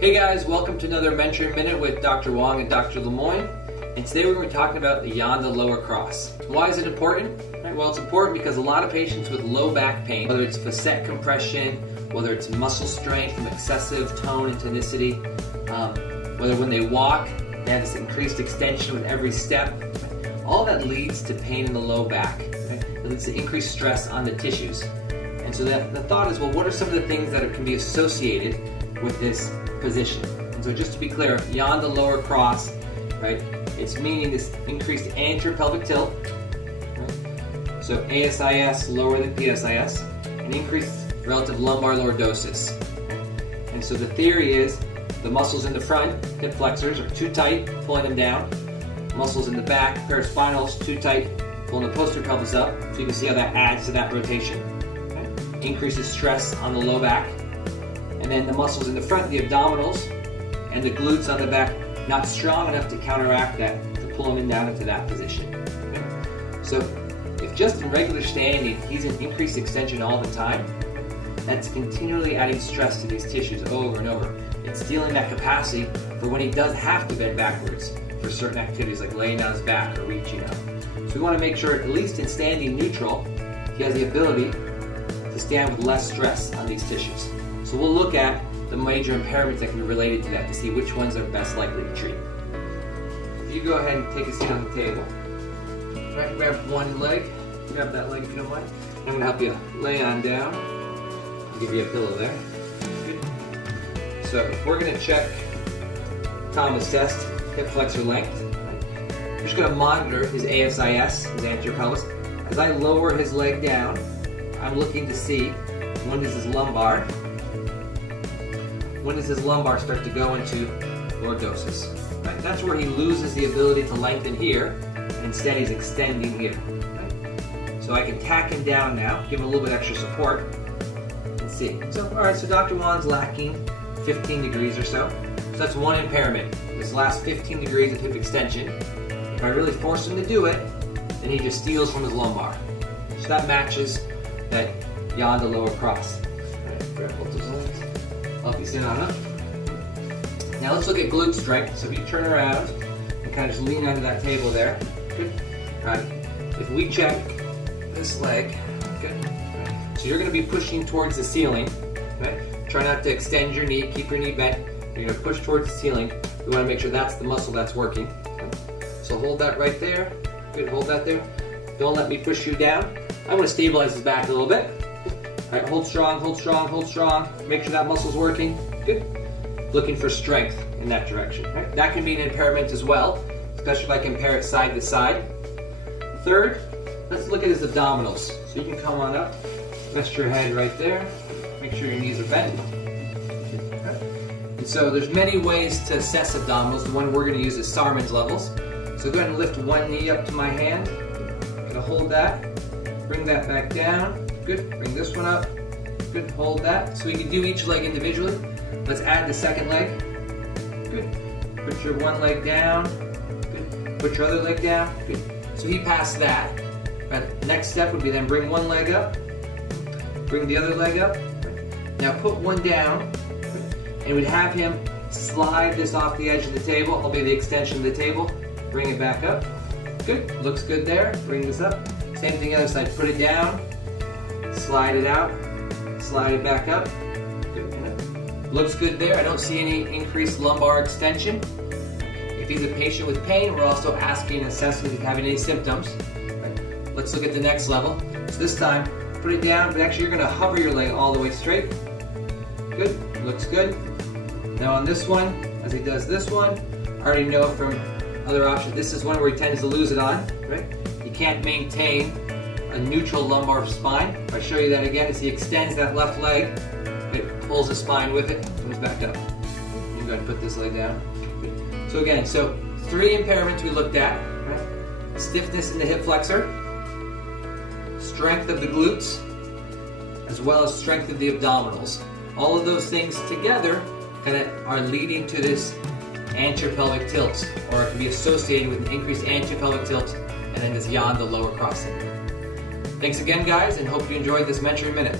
Hey guys, welcome to another Mentoring Minute with Dr. Wong and Dr. Lemoyne. And today we're going to be talking about the Janda lower cross. Why is it important? Right, well, it's important because a lot of patients with low back pain, whether it's facet compression, whether it's muscle strength from excessive tone and tonicity, whether when they walk, they have this increased extension with every step, all that leads to pain in the low back. Right? It leads to increased stress on the tissues. And so the thought is, well, what are some of the things that can be associated with this position? And so just to be clear, Janda lower cross, right, it's meaning this increased anterior pelvic tilt, right? So ASIS lower than PSIS, and increased relative lumbar lordosis. And so the theory is the muscles in the front, hip flexors, are too tight, pulling them down. Muscles in the back, paraspinals, too tight, pulling the posterior pelvis up. So you can see how that adds to that rotation. Okay? Increases stress on the low back. And then the muscles in the front, the abdominals, and the glutes on the back, not strong enough to counteract that, to pull them down into that position. Okay? So if just in regular standing, he's in increased extension all the time, that's continually adding stress to these tissues over and over. It's stealing that capacity for when he does have to bend backwards for certain activities like laying down his back or reaching up. So we want to make sure, at least in standing neutral, he has the ability to stand with less stress on these tissues. So we'll look at the major impairments that can be related to that to see which ones are best likely to treat. If you go ahead and take a seat on the table, right, grab one leg, grab that leg if you don't mind. I'm going to help you lay on down. I'll give you a pillow there. Good. So we're going to check, Tom assessed hip flexor length. We're just going to monitor his ASIS, his anterior pelvis. As I lower his leg down, I'm looking to see when does his lumbar start to go into lordosis. Right? That's where he loses the ability to lengthen here, and instead he's extending here. Right? So I can tack him down now, give him a little bit extra support, and see. So, all right, so Dr. Wong's lacking 15 degrees or so. So that's one impairment, this last 15 degrees of hip extension. If I really force him to do it, then he just steals from his lumbar. So that matches that Janda lower cross. All right, grab both those legs. Help you sit on up. Now let's look at glute strength. So if you turn around and kind of just lean onto that table there. Good. All right. If we check this leg, good. Right. So you're going to be pushing towards the ceiling. Okay. Try not to extend your knee. Keep your knee bent. You're going to push towards the ceiling. We want to make sure that's the muscle that's working. Okay. So hold that right there. Good. Hold that there. Don't let me push you down. I'm going to stabilize his back a little bit. All right, hold strong, hold strong, hold strong. Make sure that muscle's working. Good. Looking for strength in that direction. Right? That can be an impairment as well, especially if I compare it side to side. Third, let's look at his abdominals. So you can come on up, rest your head right there. Make sure your knees are bent. Okay. And so there's many ways to assess abdominals. The one we're going to use is Sarman's levels. So go ahead and lift one knee up to my hand. I'm going to hold that. Bring that back down. Good. Bring this one up. Good. Hold that. So we can do each leg individually. Let's add the second leg. Good. Put your one leg down. Good. Put your other leg down. Good. So he passed that. Right. Next step would be then bring one leg up. Bring the other leg up. Now put one down. And we'd have him slide this off the edge of the table. It'll be the extension of the table. Bring it back up. Good. Looks good there. Bring this up. Same thing the other side. Put it down. Slide it out, slide it back up. Good. Looks good there. I don't see any increased lumbar extension. If he's a patient with pain, we're also asking and assessing if he's having any symptoms. Right. Let's look at the next level. So this time, put it down, but actually you're going to hover your leg all the way straight. Good. Looks good. Now on this one, as he does this one, I already know from other options, this is one where he tends to lose it on. Right? You can't maintain a neutral lumbar spine. If I show you that again, as he extends that left leg, it pulls the spine with it, comes back up. You go ahead and put this leg down. So again, three impairments we looked at. Right? Stiffness in the hip flexor, strength of the glutes, as well as strength of the abdominals. All of those things together kind of are leading to this anterior pelvic tilt, or it can be associated with an increased anterior pelvic tilt, and then this Janda lower cross syndrome. Thanks again, guys, and hope you enjoyed this Mentoring Minute.